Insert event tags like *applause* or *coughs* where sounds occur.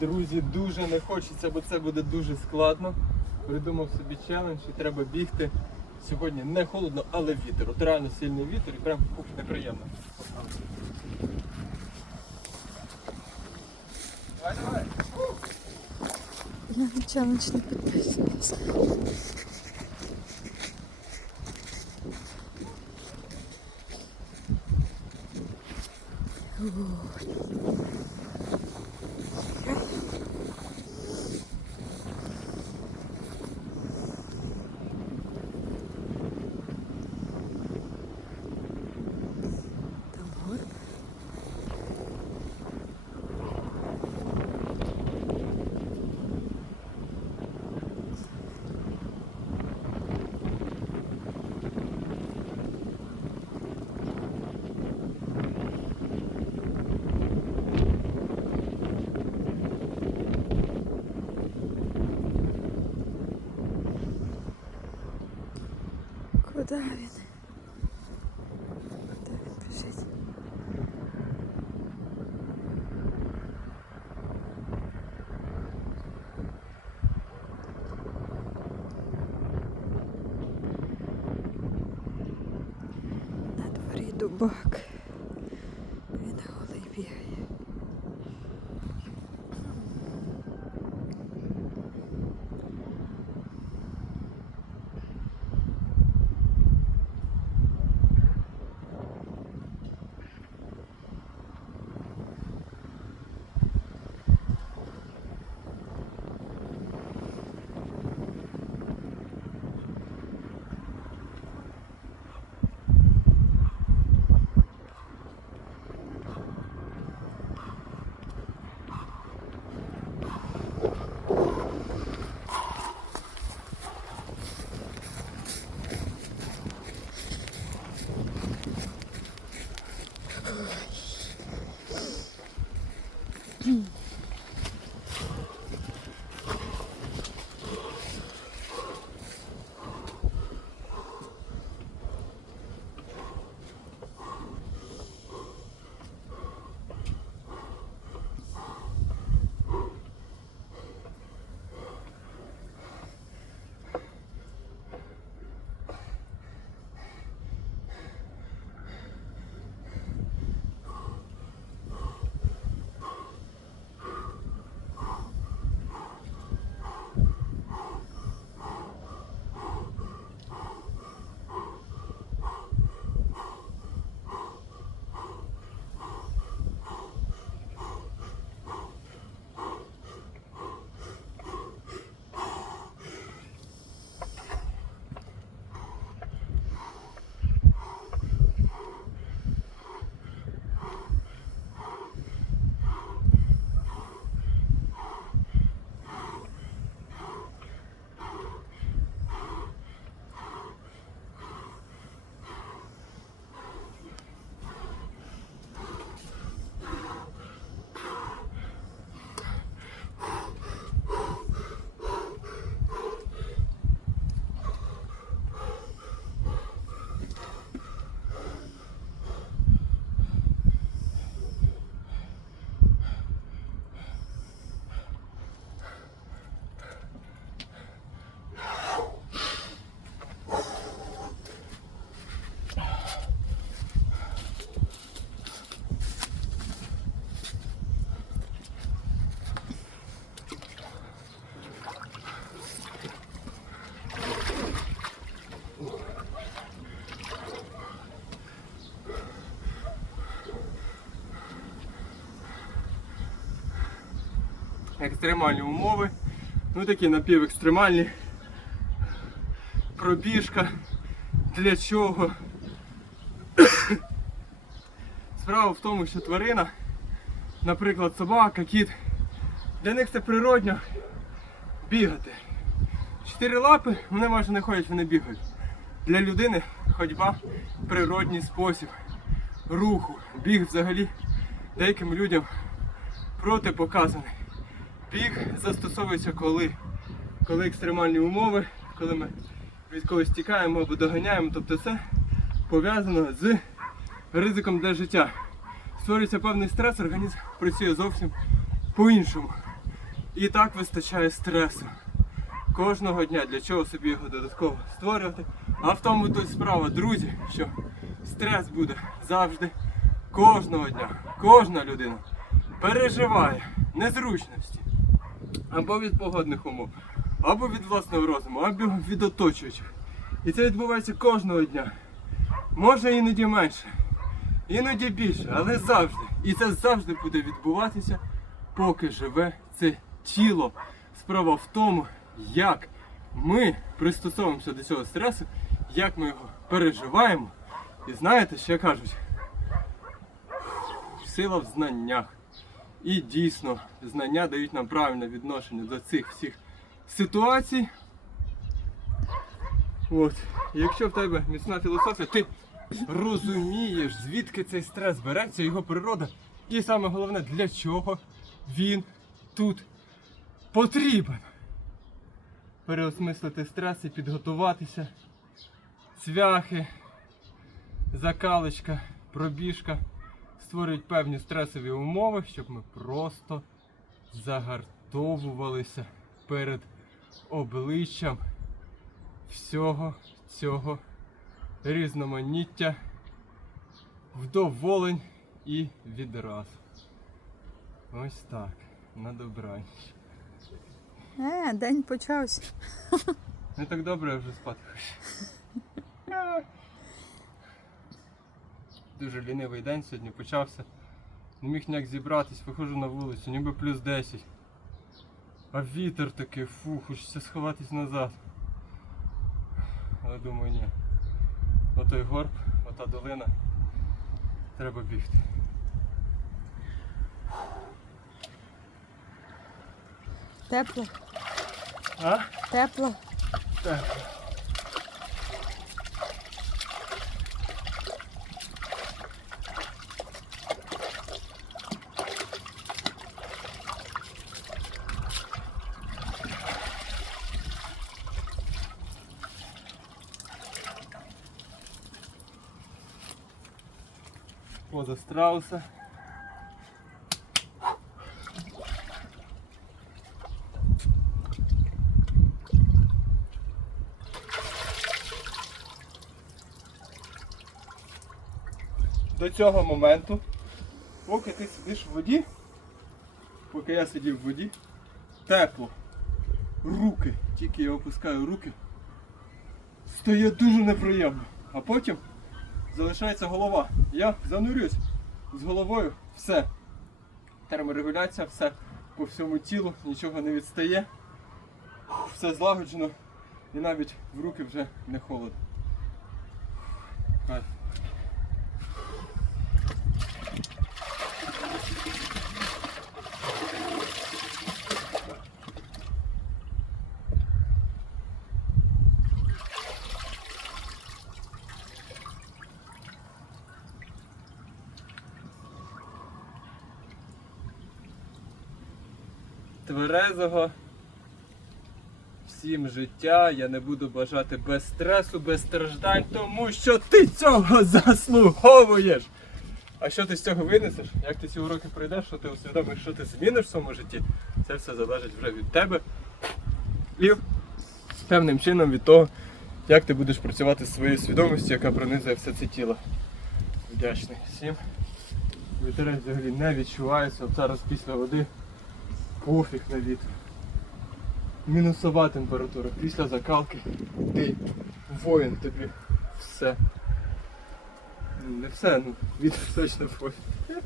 Друзі, дуже не хочеться, бо це буде дуже складно. Придумав собі челендж і треба бігти. Сьогодні не холодно, але вітер. От реально сильний вітер і прям ух, неприємно. Давай, давай. Я на челендж не підписувалася. Там Куди він? Куди він біжить? На дворі дубак. Екстремальні умови. Ну такі напівекстремальні. Пробіжка. Для чого? *coughs* Справа в тому, що тварина, наприклад, собака, кіт, для них це природньо бігати. Чотири лапи, вони майже не ходять, вони бігають. Для людини ходьба природній спосіб руху. Біг взагалі деяким людям протипоказаний. Біг застосовується коли? Коли екстремальні умови, коли ми від когось тікаємо або доганяємо. Тобто це пов'язано з ризиком для життя. Створюється певний стрес, організм працює зовсім по-іншому. І так вистачає стресу. Кожного дня для чого собі його додатково створювати. А в тому то справа, друзі, що стрес буде завжди, кожного дня, кожна людина переживає незручності або від погодних умов, або від власного розуму, або від оточуючих. І це відбувається кожного дня. Може іноді менше, іноді більше, але завжди. І це завжди буде відбуватися, поки живе це тіло. Справа в тому, як ми пристосовуємося до цього стресу, як ми його переживаємо. І знаєте, що кажуть? Сила в знаннях. І дійсно, знання дають нам правильне відношення до цих всіх ситуацій. От. Якщо в тебе міцна філософія, ти розумієш, звідки цей стрес береться, його природа. І саме головне, для чого він тут потрібен. Переосмислити стрес і підготуватися. Цвяхи, закалочка, пробіжка створюють певні стресові умови, щоб ми просто загартовувалися перед обличчям всього цього різноманіття вдоволень і відраз. Ось так. На добраніч. Е, день почався. Не так добре я вже спати хочу. *laughs* Дуже лінивий день сьогодні почався. Не міг ніяк зібратись, виходжу на вулицю, ніби плюс 10. А вітер такий, фу, хочеться сховатись назад. Але думаю, ні. Отой горб, ота долина. Треба бігти. Тепло, А? тепло. Так. Поза страуса. до цього моменту, поки ти сидиш в воді, поки я сидів в воді, тепло. Руки, тільки я опускаю руки, стає дуже неприємно. А потім залишається голова. Я занурюсь з головою, все. Терморегуляція, все по всьому тілу, нічого не відстає. Все злагоджено і навіть в руки вже не холодно. Тверезого. Всім життя я не буду бажати без стресу, без страждань, тому що ти цього заслуговуєш. А що ти з цього винесеш? Як ти ці уроки пройдеш, що ти усвідомиш, що ти зміниш в своєму житті, це все залежить вже від тебе. І певним чином від того, як ти будеш працювати з своєю свідомістю, яка пронизує все це тіло. Вдячний всім. Вітерець взагалі не відчувається. От зараз після води пофіг на вітер. Мінусова температура. Після закалки ти воїн тобі все. Ну, Не все, ну вітер *laughs* точно пофіг.